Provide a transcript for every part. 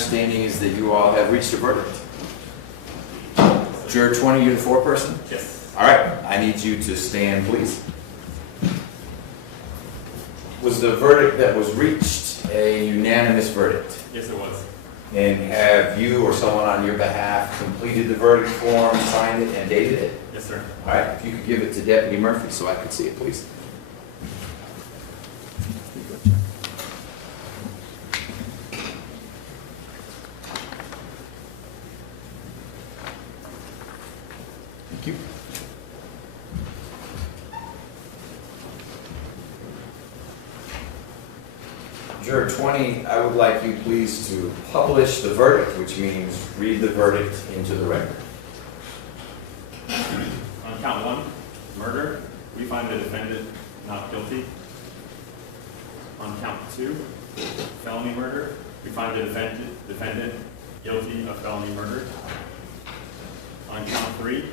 understanding is that you all have reached a verdict. Juror 20, you're the foreperson? Yes. All right, I need you to stand, please. Was the verdict that was reached a unanimous verdict? Yes, it was. And have you or someone on your behalf completed the verdict form, signed it, and dated it? Yes, sir. All right, if you could give it to Deputy Murphy so I could see it, please. Thank you. Juror 20, I would like you please to publish the verdict, which means read the verdict into the record. On count 1, murder, we find the defendant not guilty. On count 2, felony murder, we find the defendant guilty of felony murder. On count 3,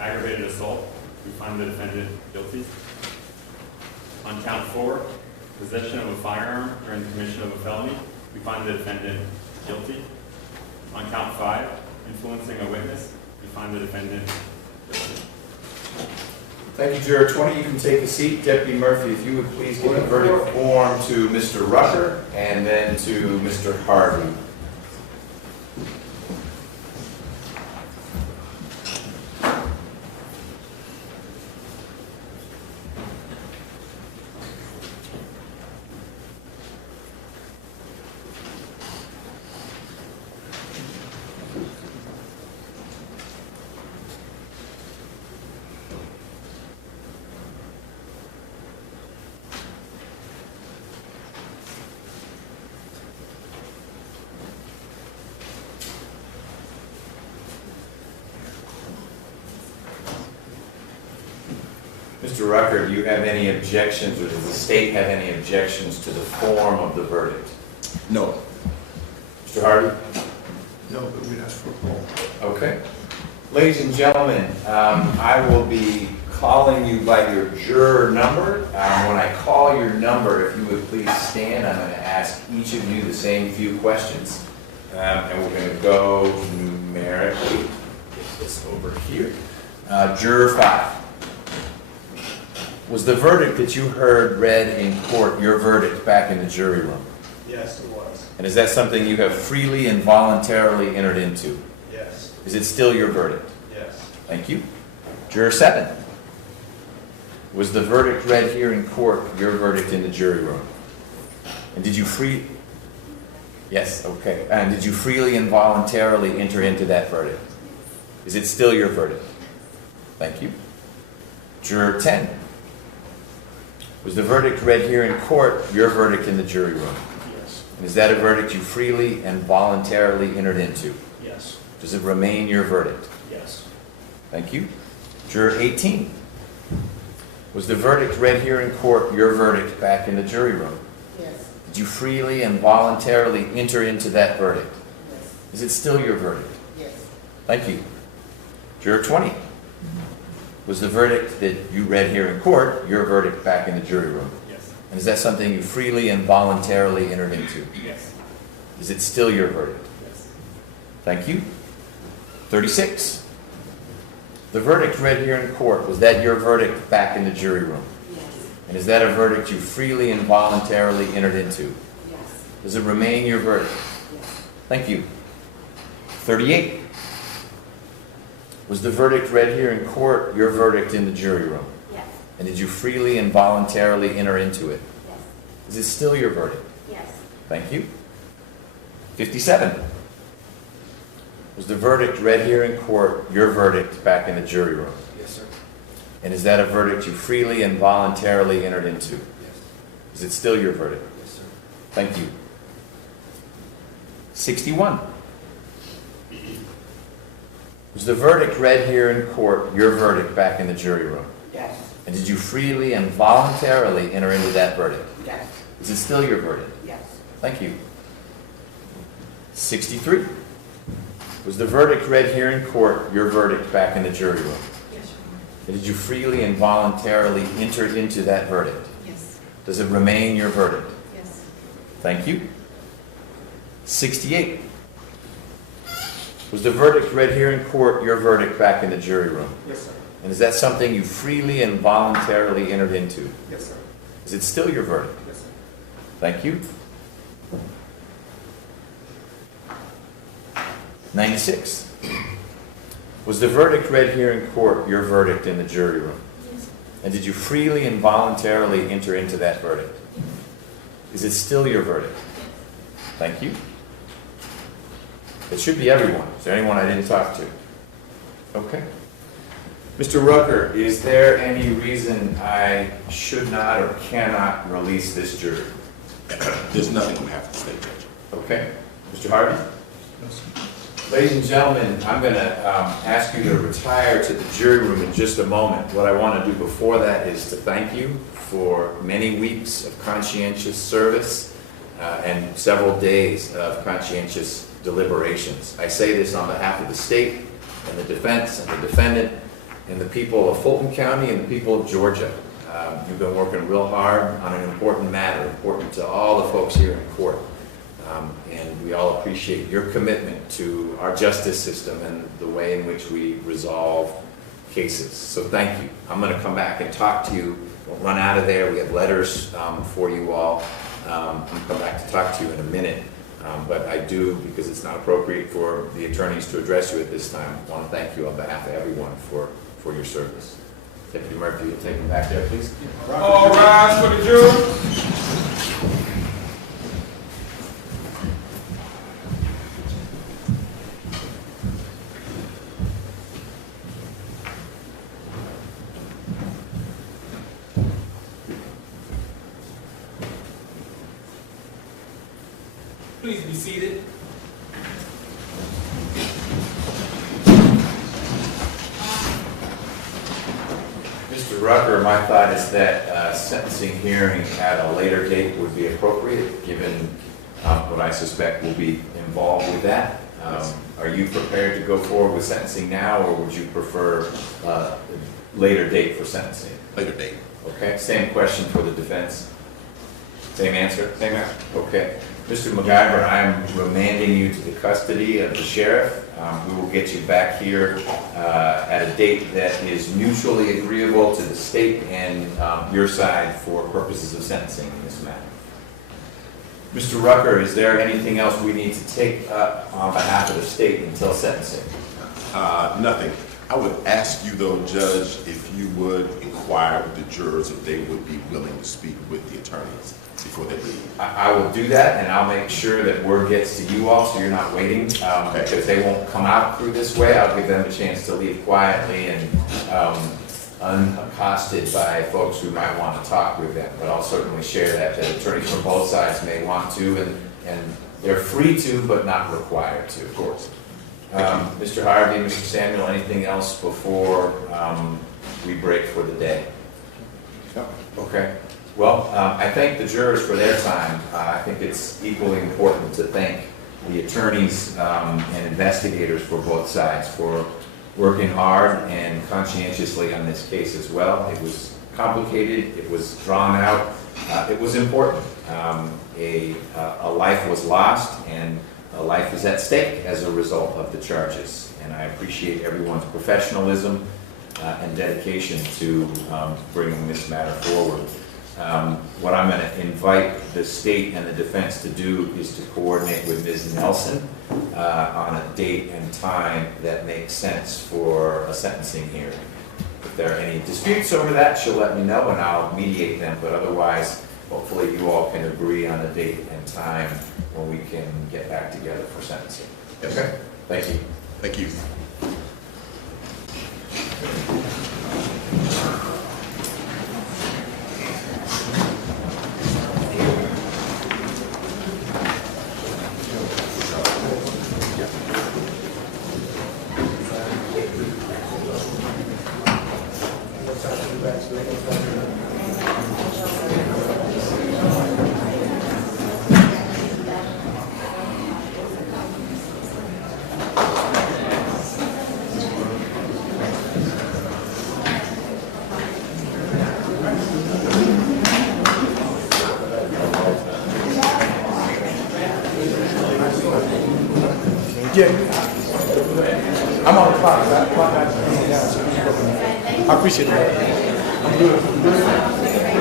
aggravated assault, we find the defendant guilty. On count 4, possession of a firearm during the commission of a felony, we find the defendant guilty. On count 5, influencing a witness, we find the defendant guilty. Thank you, Juror 20. You can take a seat. Deputy Murphy, if you would please give the verdict form to Mr. Rucker and then to Mr. Harvey. Mr. Rucker, do you have any objections, or does the state have any objections to the form of the verdict? No. Mr. Harvey? No, but we'd ask for a poll. Okay. Ladies and gentlemen, I will be calling you by your juror number. When I call your number, if you would please stand, I'm going to ask each of you the same few questions. And we're going to go numerically. Get this over here. Juror 5. Was the verdict that you heard read in court your verdict back in the jury room? Yes, it was. And is that something you have freely and voluntarily entered into? Yes. Is it still your verdict? Yes. Thank you. Juror 7. Was the verdict read here in court your verdict in the jury room? And did you Yes, okay. And did you freely and voluntarily enter into that verdict? Is it still your verdict? Thank you. Juror 10. Was the verdict read here in court your verdict in the jury room? Yes. And is that a verdict you freely and voluntarily entered into? Yes. Does it remain your verdict? Yes. Thank you. Juror 18. Was the verdict read here in court your verdict back in the jury room? Yes. Did you freely and voluntarily enter into that verdict? Yes. Is it still your verdict? Yes. Thank you. Juror 20. Was the verdict that you read here in court your verdict back in the jury room? Yes. And is that something you freely and voluntarily entered into? Yes. Is it still your verdict? Yes. Thank you. 36. The verdict read here in court, was that your verdict back in the jury room? Yes. And is that a verdict you freely and voluntarily entered into? Yes. Does it remain your verdict? Yes. Thank you. 38. Was the verdict read here in court your verdict in the jury room? Yes. And did you freely and voluntarily enter into it? Yes. Is it still your verdict? Yes. Thank you. 57. Was the verdict read here in court your verdict back in the jury room? Yes, sir. And is that a verdict you freely and voluntarily entered into? Yes. Is it still your verdict? Yes, sir. Thank you. 61. Was the verdict read here in court your verdict back in the jury room? Yes. And did you freely and voluntarily enter into that verdict? Yes. Is it still your verdict? Yes. Thank you. 63. Was the verdict read here in court your verdict back in the jury room? Yes. And did you freely and voluntarily enter into that verdict? Yes. Does it remain your verdict? Yes. Thank you. 68. Was the verdict read here in court your verdict back in the jury room? Yes, sir. And is that something you freely and voluntarily entered into? Yes, sir. Is it still your verdict? Yes, sir. Thank you. 96. Was the verdict read here in court your verdict in the jury room? Yes. And did you freely and voluntarily enter into that verdict? Is it still your verdict? Thank you. It should be everyone. Is there anyone I didn't talk to? Okay. Mr. Rucker, is there any reason I should not or cannot release this jury? There's nothing on behalf of the state judge. Okay. Mr. Harvey? Ladies and gentlemen, I'm going to ask you to retire to the jury room in just a moment. What I want to do before that is to thank you for many weeks of conscientious service and several days of conscientious deliberations. I say this on behalf of the state and the defense and the defendant and the people of Fulton County and the people of Georgia. You've been working real hard on an important matter, important to all the folks here in court. And we all appreciate your commitment to our justice system and the way in which we resolve cases. So thank you. I'm going to come back and talk to you. Don't run out of there. We have letters for you all. I'm going to come back to talk to you in a minute. But I do, because it's not appropriate for the attorneys to address you at this time, I want to thank you on behalf of everyone for your service. Deputy Murphy, you'll take him back there, please. All rise for the jury. Please be seated. Mr. Rucker, my thought is that sentencing hearing at a later date would be appropriate, given what I suspect will be involved with that. Are you prepared to go forward with sentencing now, or would you prefer a later date for sentencing? Later date. Okay, same question for the defense? Same answer? Same answer. Okay. Mr. McIver, I am remanding you to the custody of the sheriff. We will get you back here at a date that is mutually agreeable to the state and your side for purposes of sentencing in this matter. Mr. Rucker, is there anything else we need to take up on behalf of the state until sentencing? Nothing. I would ask you though, Judge, if you would inquire with the jurors if they would be willing to speak with the attorneys before they leave. I will do that, and I'll make sure that word gets to you all so you're not waiting, because they won't come out through this way. I'll give them a chance to leave quietly and unaccosted by folks who might want to talk with them. But I'll certainly share that attorneys from both sides may want to, and they're free to, but not required to. Of course. Mr. Harvey, Mr. Samuel, anything else before we break for the day? No. Okay. Well, I thank the jurors for their time. I think it's equally important to thank the attorneys and investigators for both sides for working hard and conscientiously on this case as well. It was complicated, it was drawn out, it was important. A life was lost and a life is at stake as a result of the charges. And I appreciate everyone's professionalism and dedication to bringing this matter forward. What I'm going to invite the state and the defense to do is to coordinate with Ms. Nelson on a date and time that makes sense for a sentencing hearing. If there are any disputes over that, she'll let me know and I'll mediate them, but otherwise, hopefully you all can agree on a date and time when we can get back together for sentencing. Yes. Okay? Thank you. Thank you. Yeah. I'm on the clock. I appreciate that. I'm good.